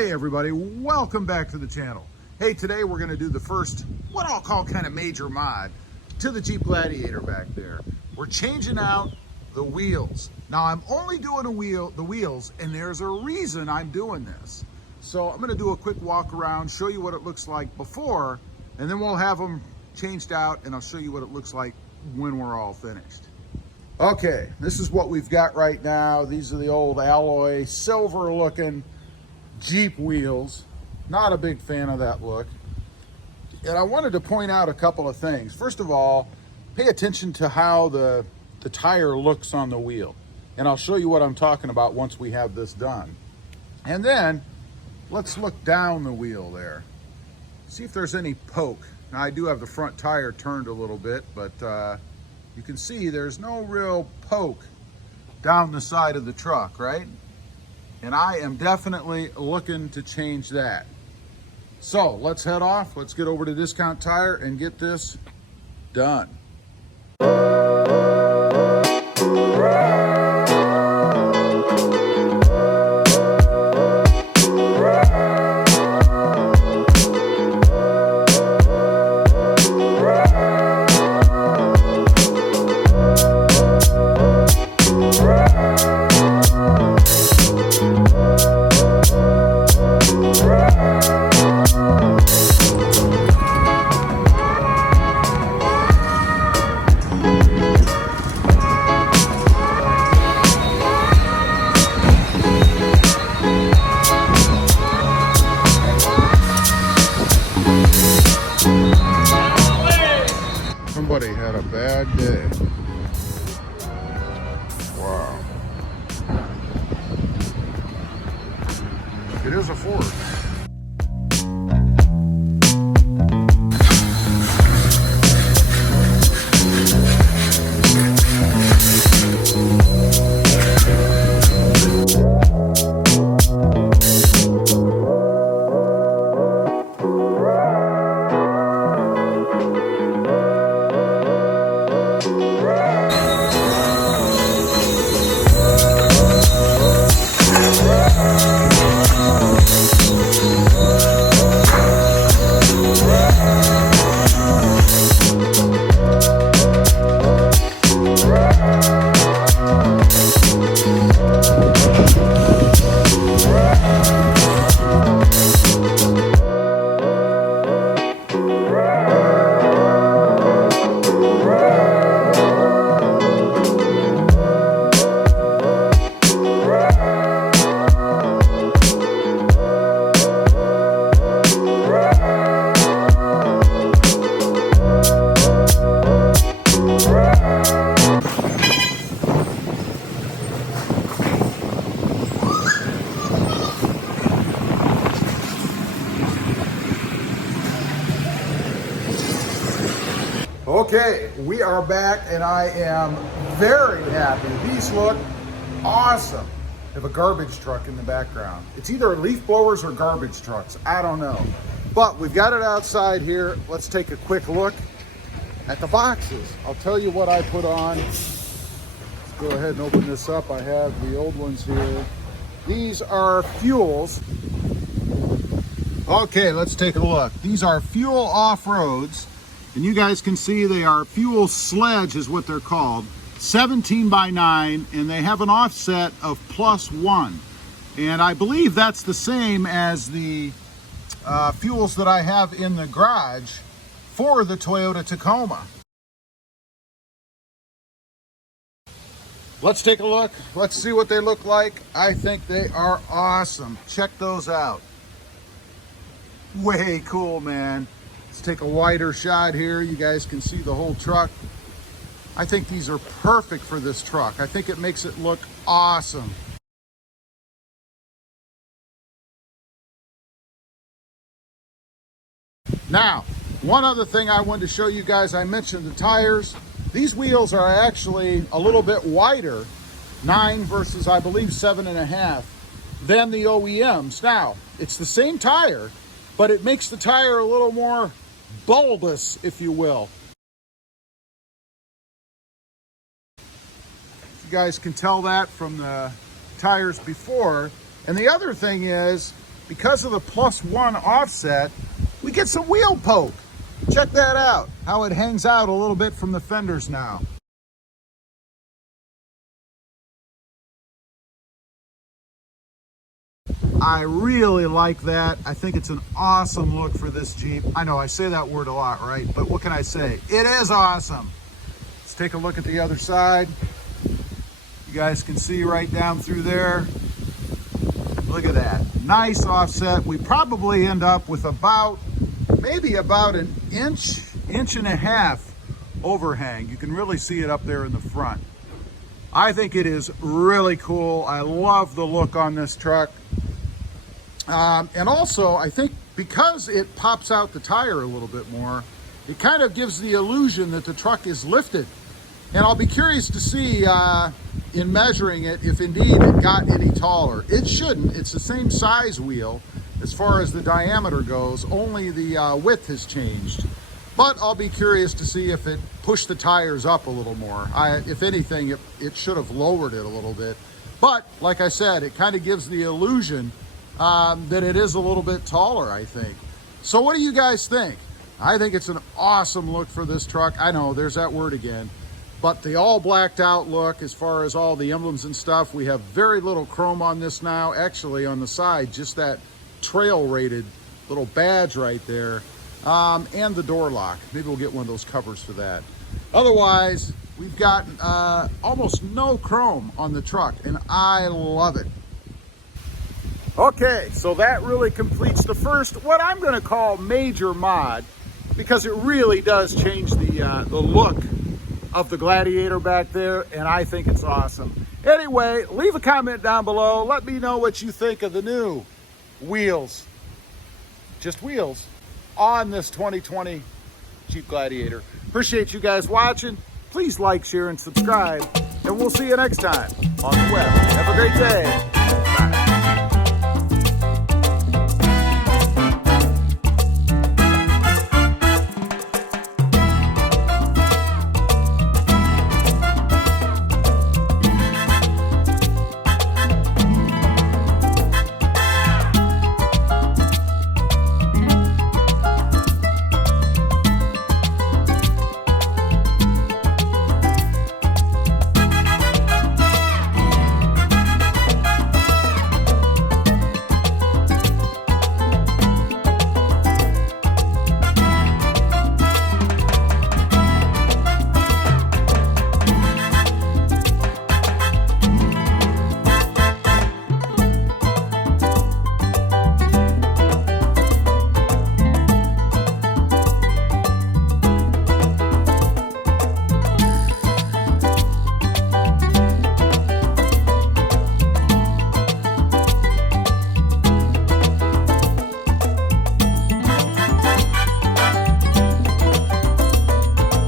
Hey everybody, welcome back to the channel. Hey, today we're going to do the first, what I'll call kind of major mod to the Jeep Gladiator back there. We're changing out the wheels. Now I'm only doing the wheels, and there's a reason I'm doing this. So I'm going to do a quick walk around, show you what it looks like before, and then we'll have them changed out and I'll show you what it looks like when we're all finished. Okay, this is what we've got right now. These are the old alloy, silver looking Jeep wheels. Not a big fan of that look. And I wanted to point out a couple of things. First of all, pay attention to how the tire looks on the wheel. And I'll show you what I'm talking about once we have this done. And then let's look down the wheel there. See if there's any poke. Now I do have the front tire turned a little bit, but you can see there's no real poke down the side of the truck, right? And I am definitely looking to change that. So let's head off. Let's get over to Discount Tire and get this done. Somebody had a bad day. Wow. It is a Ford. Okay, we are back and I am very happy. These look awesome. I have a garbage truck in the background. It's either leaf blowers or garbage trucks. I don't know. But we've got it outside here. Let's take a quick look at the boxes. I'll tell you what I put on. Let's go ahead and open this up. I have the old ones here. These are fuels. Okay, let's take a look. These are fuel off-roads. And you guys can see they are fuel sledge is what they're called. 17x9, and they have an offset of +1. And I believe that's the same as the fuels that I have in the garage for the Toyota Tacoma. Let's take a look. Let's see what they look like. I think they are awesome. Check those out. Way cool, man. Let's take a wider shot here. You guys can see the whole truck. I think these are perfect for this truck. I think it makes it look awesome. Now, one other thing I wanted to show you guys, I mentioned the tires. These wheels are actually a little bit wider, 9 versus I believe 7.5, than the OEMs. Now, it's the same tire, but it makes the tire a little more bulbous, if you will. You guys can tell that from the tires before. And the other thing is, because of the +1 offset, we get some wheel poke. Check that out, how it hangs out a little bit from the fenders now. I really like that. I think it's an awesome look for this Jeep. I know I say that word a lot, right? But what can I say? It is awesome. Let's take a look at the other side. You guys can see right down through there. Look at that. Nice offset. We probably end up with maybe about an inch and a half overhang. You can really see it up there in the front. I think it is really cool. I love the look on this truck. And also, I think because it pops out the tire a little bit more, it kind of gives the illusion that the truck is lifted. And I'll be curious to see in measuring it if indeed it got any taller. It shouldn't. It's the same size wheel as far as the diameter goes, only the width has changed. But I'll be curious to see if it pushed the tires up a little more. If anything, it should have lowered it a little bit. But like I said, it kind of gives the illusion that it is a little bit taller, I think. So what do you guys think? I think it's an awesome look for this truck. I know, there's that word again. But the all blacked out look, as far as all the emblems and stuff, we have very little chrome on this now. Actually, on the side, just that trail rated little badge right there. And the door lock. Maybe we'll get one of those covers for that. Otherwise, we've got almost no chrome on the truck, and I love it. Okay, so that really completes the first, what I'm going to call major mod, because it really does change the look of the Gladiator back there, and I think it's awesome. Anyway, leave a comment down below. Let me know what you think of the new wheels, just wheels, on this 2020 Jeep Gladiator. Appreciate you guys watching. Please like, share, and subscribe, and we'll see you next time on the web. Have a great day.